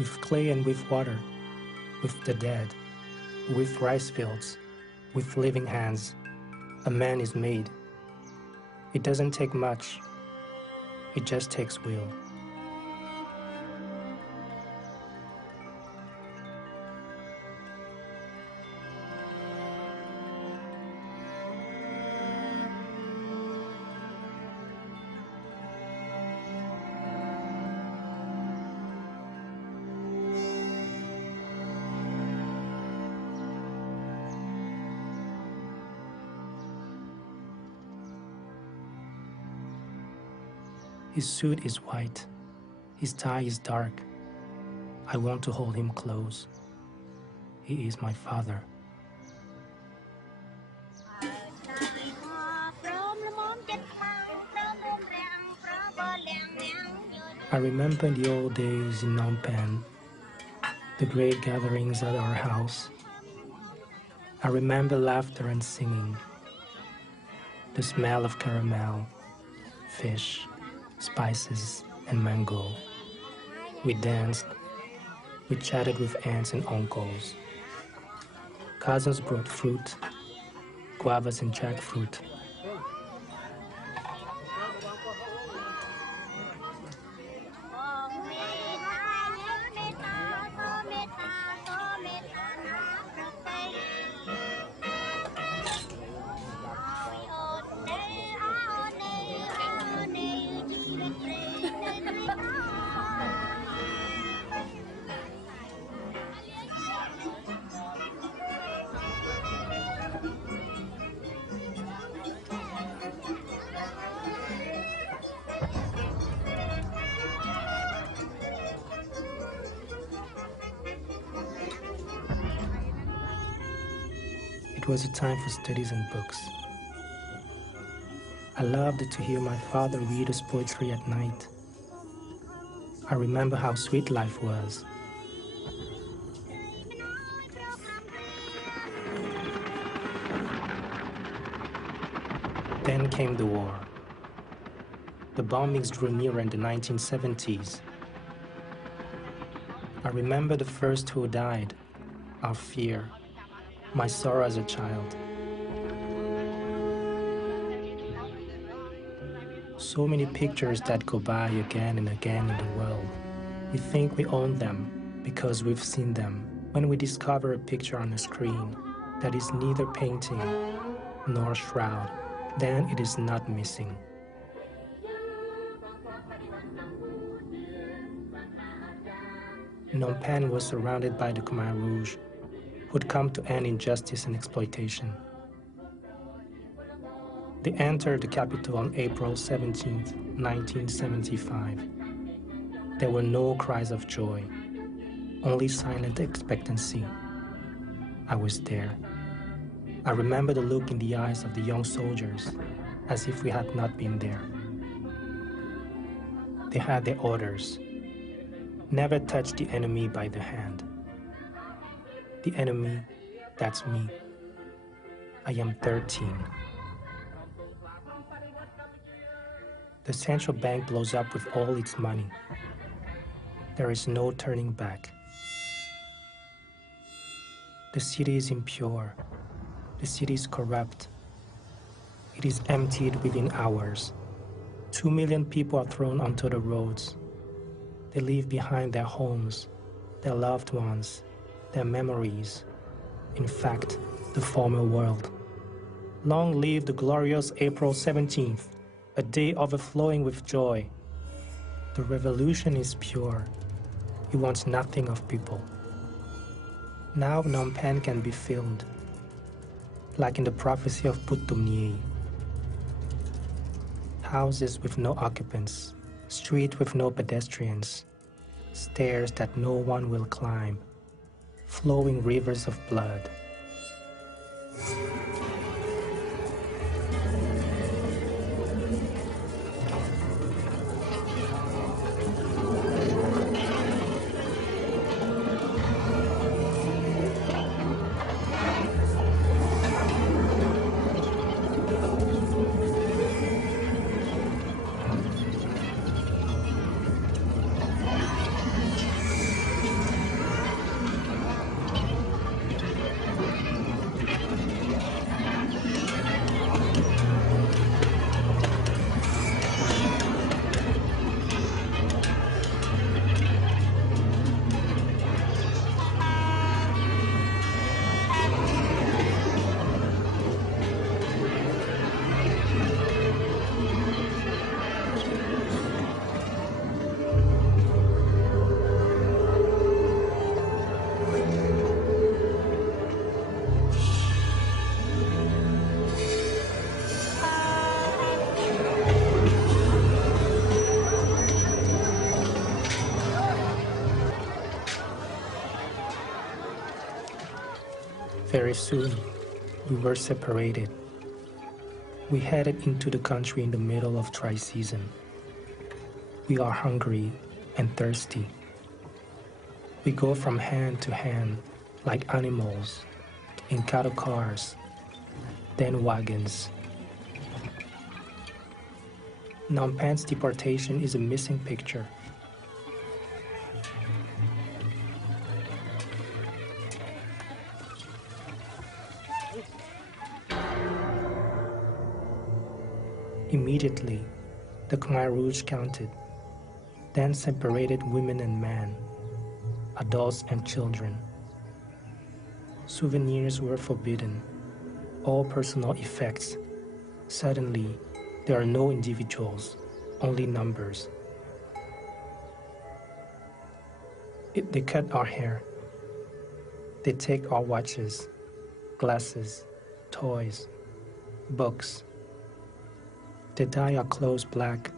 with clay and with water, with the dead, with rice fields, with living hands, a man is made. It doesn't take much, it just takes will. His suit is white, his tie is dark. I want to hold him close. He is my father. I remember the old days in Phnom Penh, the great gatherings at our house. I remember laughter and singing, the smell of caramel, fish, spices, and mango. We danced, we chatted with aunts and uncles. Cousins brought fruit, guavas and jackfruit. It was a time for studies and books. I loved to hear my father read us poetry at night. I remember how sweet life was. Then came the war. The bombings drew nearer in the 1970s. I remember the first who died, our fear, my sorrow as a child. So many pictures that go by again and again in the world. We think we own them because we've seen them. When we discover a picture on a screen that is neither painting nor shroud, then it is not missing. Phnom Penh was surrounded by the Khmer Rouge, who'd come to end injustice and exploitation. They entered the capital on April 17, 1975. There were no cries of joy, only silent expectancy. I was there. I remember the look in the eyes of the young soldiers, as if we had not been there. They had their orders. Never touch the enemy by the hand. The enemy, that's me. I am 13. The central bank blows up with all its money. There is no turning back. The city is impure. The city is corrupt. It is emptied within hours. 2 million people are thrown onto the roads. They leave behind their homes, their loved ones, their memories. In fact, the former world. Long live the glorious April 17th, a day overflowing with joy. The revolution is pure. It wants nothing of people. Now Phnom Penh can be filmed, like in the prophecy of Putumnie. Houses with no occupants, streets with no pedestrians, stairs that no one will climb, flowing rivers of blood. Very soon, we were separated. We headed into the country in the middle of dry season. We are hungry and thirsty. We go from hand to hand like animals in cattle cars, then wagons. Phnom Penh's deportation is a missing picture. Immediately, the Khmer Rouge counted, then separated women and men, adults and children. Souvenirs were forbidden, all personal effects. Suddenly, there are no individuals, only numbers. They cut our hair. They take our watches, glasses, toys, books. They dye our clothes black.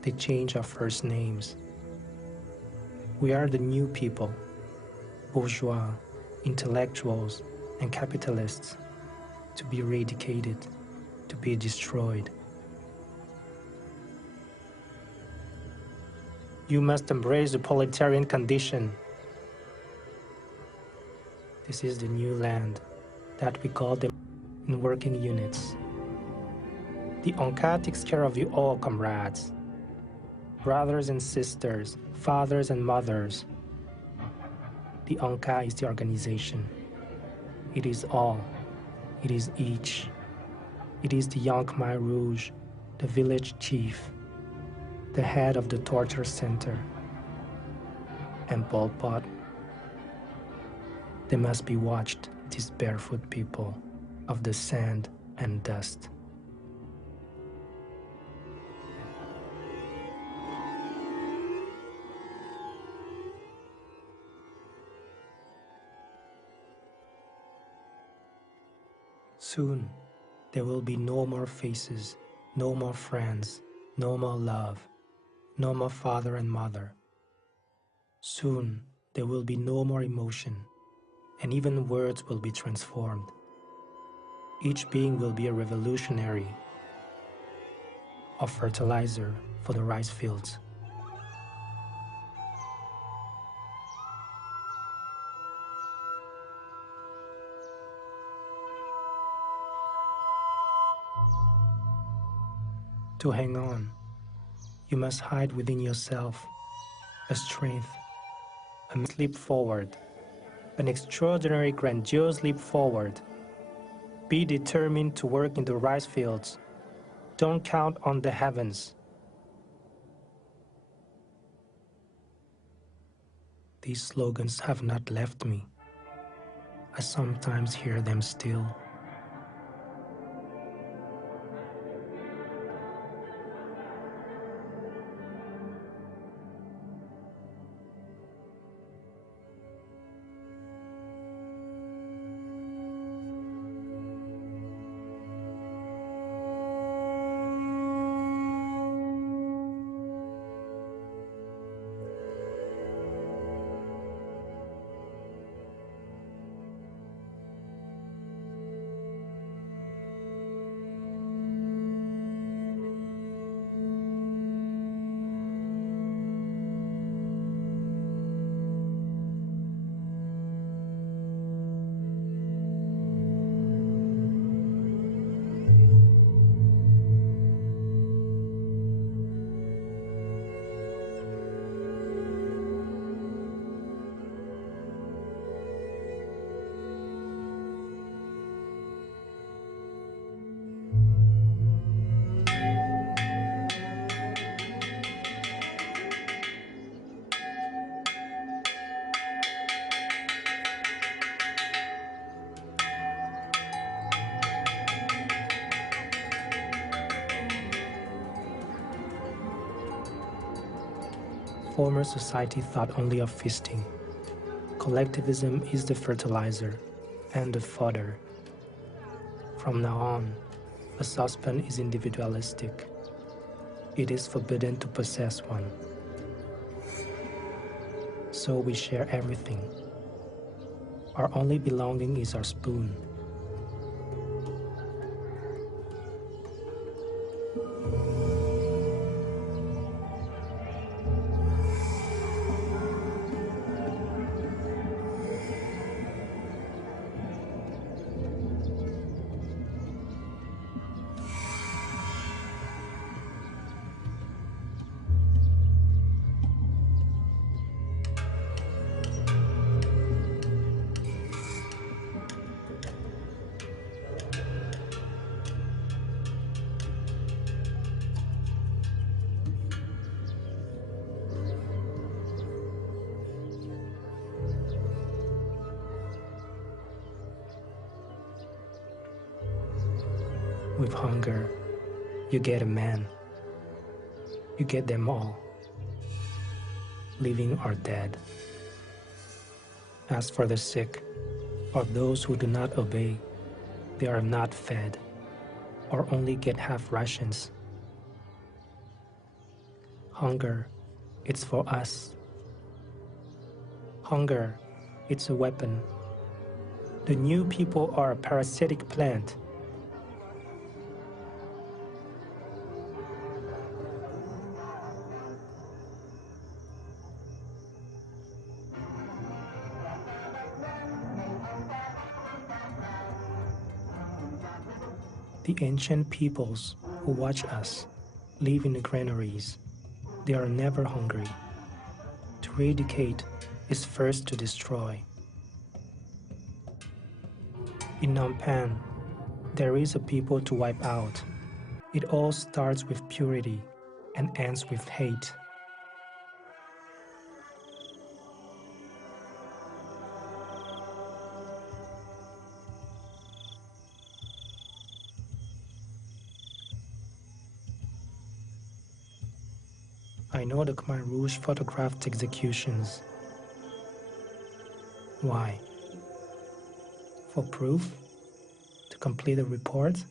They change our first names. We are the new people, bourgeois, intellectuals, and capitalists, to be eradicated, to be destroyed. You must embrace the proletarian condition. This is the new land that we call them in working units. The Onka takes care of you all, comrades, brothers and sisters, fathers and mothers. The Onka is the organization. It is all. It is each. It is the young Khmer Rouge, the village chief, the head of the torture center, and Pol Pot. They must be watched, these barefoot people of the sand and dust. Soon, there will be no more faces, no more friends, no more love, no more father and mother. Soon, there will be no more emotion, and even words will be transformed. Each being will be a revolutionary, a fertilizer for the rice fields. To hang on, you must hide within yourself a strength, a leap forward, an extraordinary, grandiose leap forward. Be determined to work in the rice fields. Don't count on the heavens. These slogans have not left me. I sometimes hear them still. Former society thought only of feasting. Collectivism is the fertilizer and the fodder. From now on, a saucepan is individualistic. It is forbidden to possess one. So we share everything. Our only belonging is our spoon. With hunger, you get a man. You get them all, living or dead. As for the sick, or those who do not obey, they are not fed, or only get half rations. Hunger, it's for us. Hunger, it's a weapon. The new people are a parasitic plant. The ancient peoples who watch us live in the granaries. They are never hungry. To eradicate is first to destroy. In Phnom Penh, there is a people to wipe out. It all starts with purity and ends with hate. I know the Khmer Rouge photographed executions. Why? For proof? To complete a report?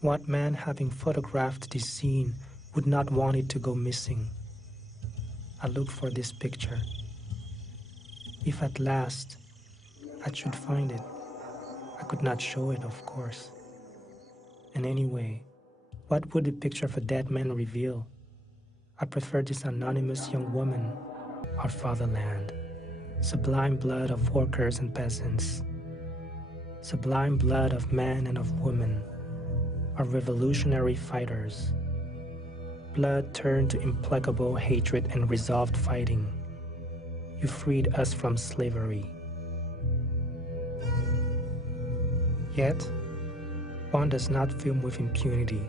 What man having photographed this scene would not want it to go missing? I look for this picture. If at last I should find it, I could not show it, of course. And anyway, what would the picture of a dead man reveal? I prefer this anonymous young woman, our fatherland, sublime blood of workers and peasants, sublime blood of men and of women, our revolutionary fighters, blood turned to implacable hatred and resolved fighting. You freed us from slavery. Yet, one does not film with impunity.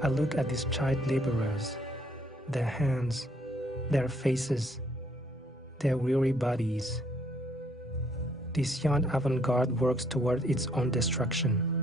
I look at these child laborers, their hands, their faces, their weary bodies. This young avant-garde works toward its own destruction.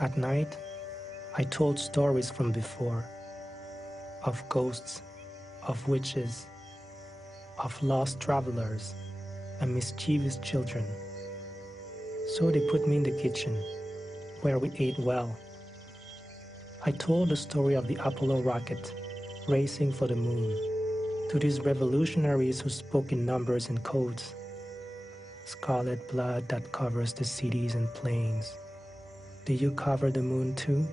At night, I told stories from before, of ghosts, of witches, of lost travelers, and mischievous children. So they put me in the kitchen, where we ate well. I told the story of the Apollo rocket racing for the moon, to these revolutionaries who spoke in numbers and codes, scarlet blood that covers the cities and plains. Do you cover the moon too?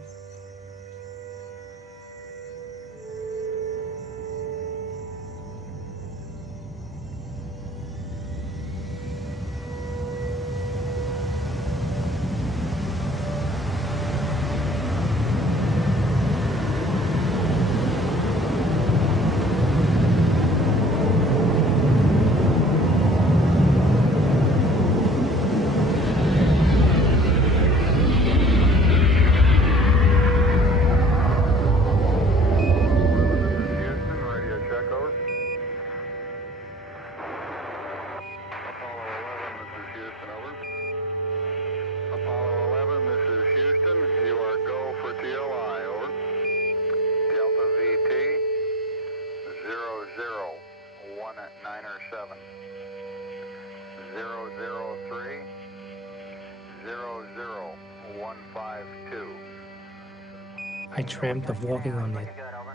I dreamt of walking on it,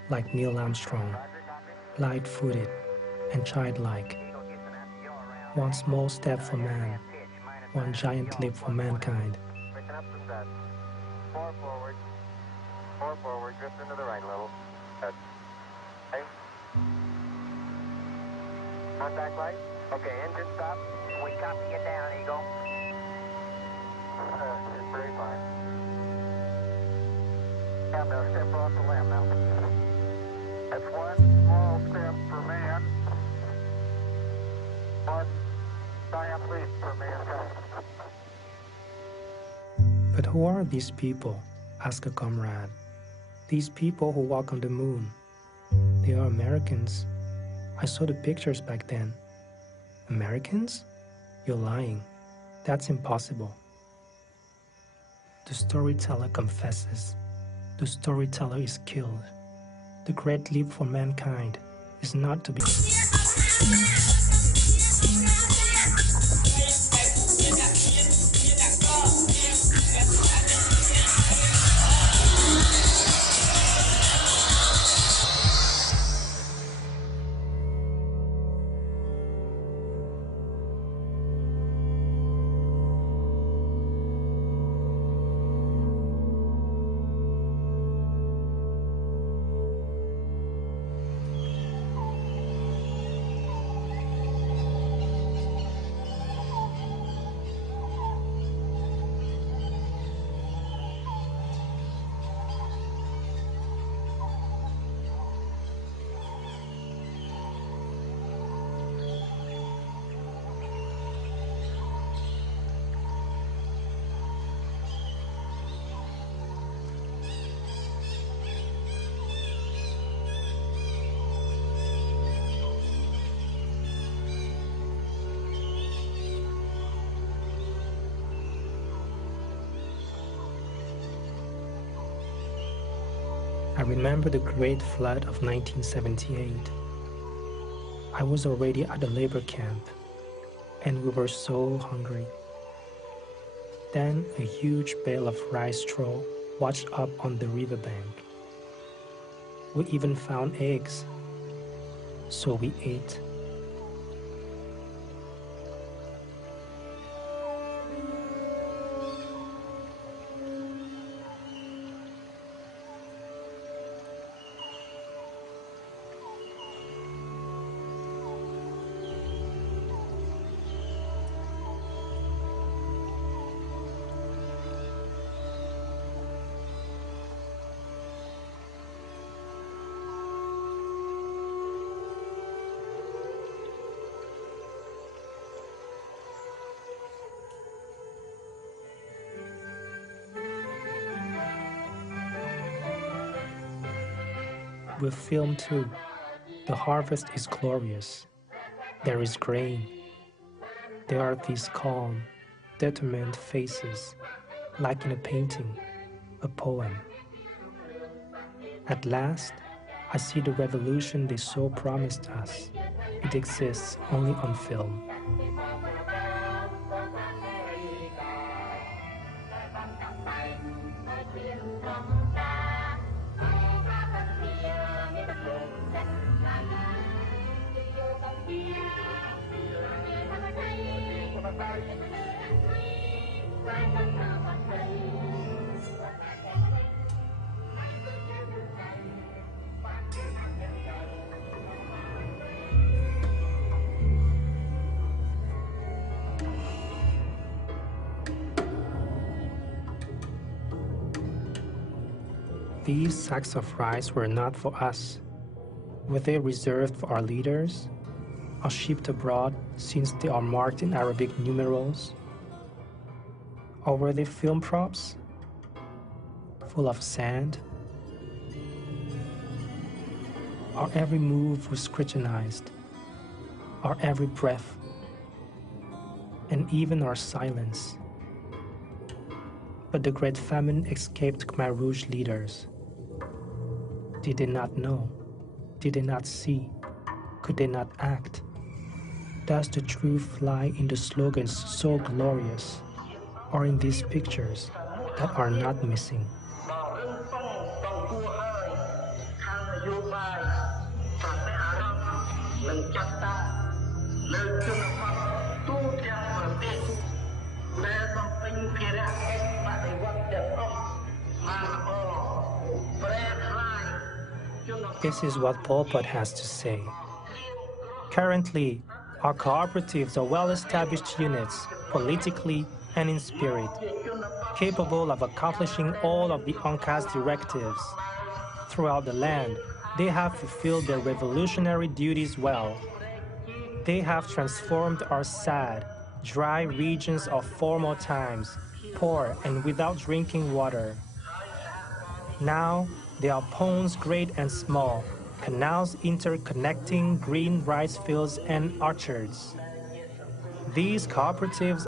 like Neil Armstrong, light-footed and childlike. One small step for man, one giant leap for mankind. Four forward, drift into the right a little. Good. Okay. Contact light. Okay, engine stop. We copy you down, Eagle. It's very fine. Now, step off the lamb now. That's one small step for man, one giant leap for mankind. But who are these people? Asked a comrade. These people who walk on the moon. They are Americans. I saw the pictures back then. Americans? You're lying. That's impossible. The storyteller confesses. The storyteller is killed. The great leap for mankind is not to be. I remember the great flood of 1978. I was already at the labor camp, and we were so hungry. Then a huge bale of rice straw washed up on the riverbank. We even found eggs, so we ate. With film too, the harvest is glorious. There is grain. There are these calm, determined faces, like in a painting, a poem. At last, I see the revolution they so promised us. It exists only on film. These sacks of rice were not for us. Were they reserved for our leaders, or shipped abroad since they are marked in Arabic numerals? Or were they film props, full of sand? Our every move was scrutinized, our every breath, and even our silence. But the Great Famine escaped Khmer Rouge leaders. Did they not know? Did they not see? Could they not act? Does the truth lie in the slogans so glorious, or in these pictures that are not missing? This is what Pol Pot has to say. Currently, our cooperatives are well-established units, politically and in spirit, capable of accomplishing all of the UNCA's directives. Throughout the land, they have fulfilled their revolutionary duties well. They have transformed our sad, dry regions of former times, poor and without drinking water. Now, there are ponds great and small, canals interconnecting green rice fields and orchards. These cooperatives